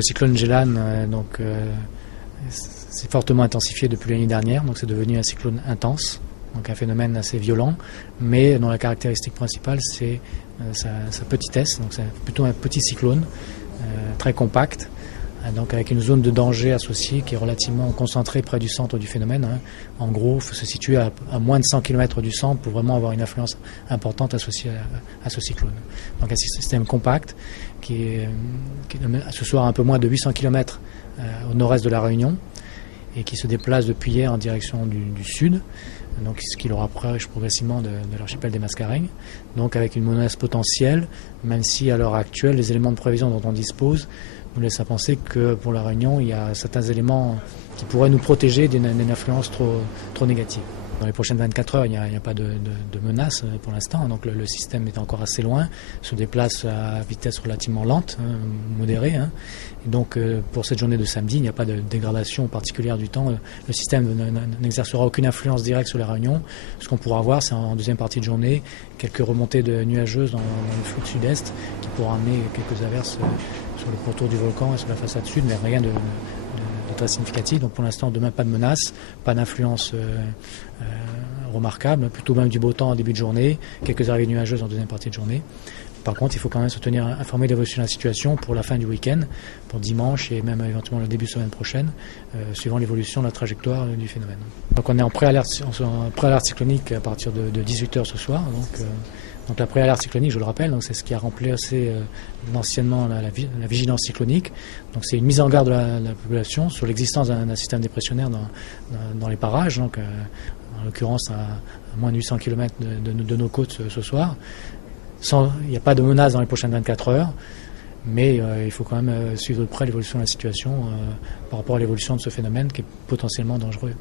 le cyclone Gélan s'est fortement intensifié depuis l'année dernière, donc c'est devenu un cyclone intense, donc un phénomène assez violent, mais dont la caractéristique principale c'est sa petitesse, donc c'est plutôt un petit cyclone très compact, donc avec une zone de danger associée qui est relativement concentrée près du centre du phénomène. En gros, il faut se situer à moins de 100 km du centre pour vraiment avoir une influence importante associée à ce cyclone. Donc un système compact qui est ce soir à un peu moins de 800 km au nord-est de la Réunion et qui se déplace depuis hier en direction du sud, donc ce qui le rapproche progressivement de l'archipel des Mascareignes, donc avec une menace potentielle, même si à l'heure actuelle les éléments de prévision dont on dispose nous laissent à penser que pour la Réunion il y a certains éléments qui pourraient nous protéger d'une influence trop négative. Dans les prochaines 24 heures, il n'y a pas de menace pour l'instant, donc le système est encore assez loin, se déplace à vitesse relativement lente, modérée. Et donc pour cette journée de samedi, il n'y a pas de dégradation particulière du temps. Le système n'exercera aucune influence directe sur la Réunion. Ce qu'on pourra voir, c'est en deuxième partie de journée, quelques remontées nuageuses dans le flux sud-est qui pourront amener quelques averses sur le pourtour du volcan et sur la façade sud, mais rien de très significatif. Donc pour l'instant, demain, pas de menace, pas d'influence remarquable, plutôt même du beau temps en début de journée, quelques arrivées nuageuses en deuxième partie de journée. Par contre, il faut quand même se tenir informé de l'évolution de la situation pour la fin du week-end, pour dimanche et même éventuellement le début de semaine prochaine, suivant l'évolution de la trajectoire du phénomène. Donc on est en préalerte cyclonique à partir de 18h ce soir. Donc la préalerte cyclonique, je le rappelle, c'est ce qui a remplacé anciennement la vigilance cyclonique. Donc c'est une mise en garde de la population sur l'existence d'un système dépressionnaire dans les parages, donc en l'occurrence à moins de 800 km de nos côtes ce soir. Il n'y a pas de menace dans les prochaines 24 heures, mais il faut quand même suivre de près l'évolution de la situation par rapport à l'évolution de ce phénomène qui est potentiellement dangereux.